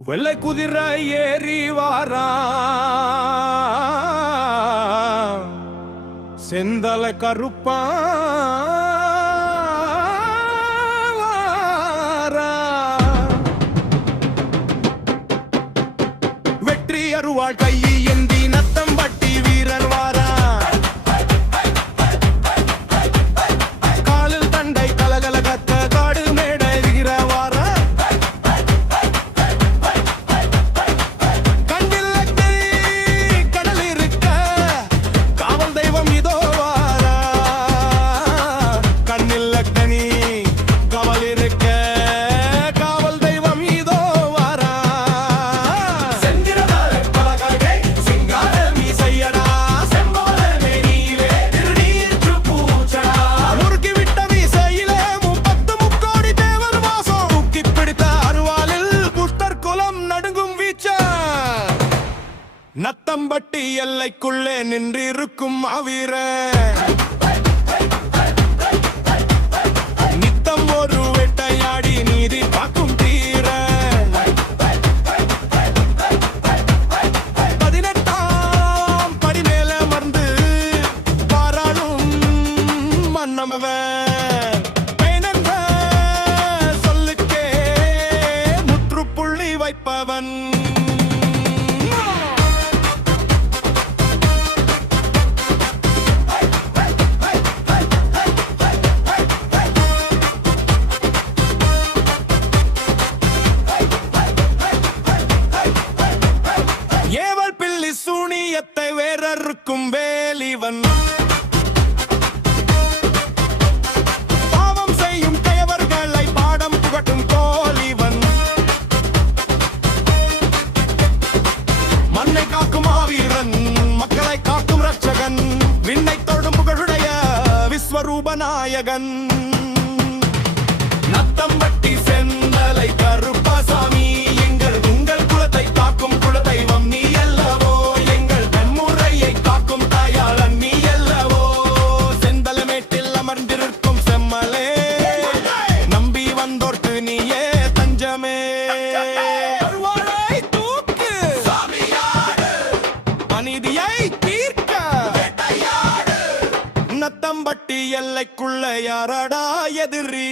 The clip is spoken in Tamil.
வெள்ளை குதிரை ஏறி வாரா செந்தலை கருப்பா வெற்றி அருவாள் கையை ஏந்தி நத்தம் பட்டி வீரர் வாரா காலில் தண்டை கலகல கத்த காடு மேடை வீர வாரா கண்ணில் கடல் இருக்க காவல் தெய்வம் இதோ வாரா கண்ணில் கனி காவல் இருக்க நத்தம்பட்டி எல்லைக்குள்ளே நின்றிருக்கும் அவிர நித்தம் ஒரு வேட்டையாடி நீதி பார்க்கும் தீர 18ஆம் படி மேல மறந்து பாராளும் மன்னமவன் பேனென்ற சொல்லுக்கே முற்றுப்புள்ளி வைப்பவன் சூனியத்தை வேறறுக்கும் வேலிவன் பாவம் செய்யும் கயவர்களை பாடம் புகட்டும் கோலிவன் மண்ணை காக்கும் ஆவீரன் மக்களை காக்கும் ரட்சகன் விண்ணை தொடும் புகழுடைய விஸ்வரூபநாயகன் நத்தம்பட்டி செந்தலை கருப்பசாமி உங்கள் குலத்தை காக்கும் குலதெய்வம் நீ நத்தம்பட்டி எல்லைக்குள்ள யாரடா எதிரி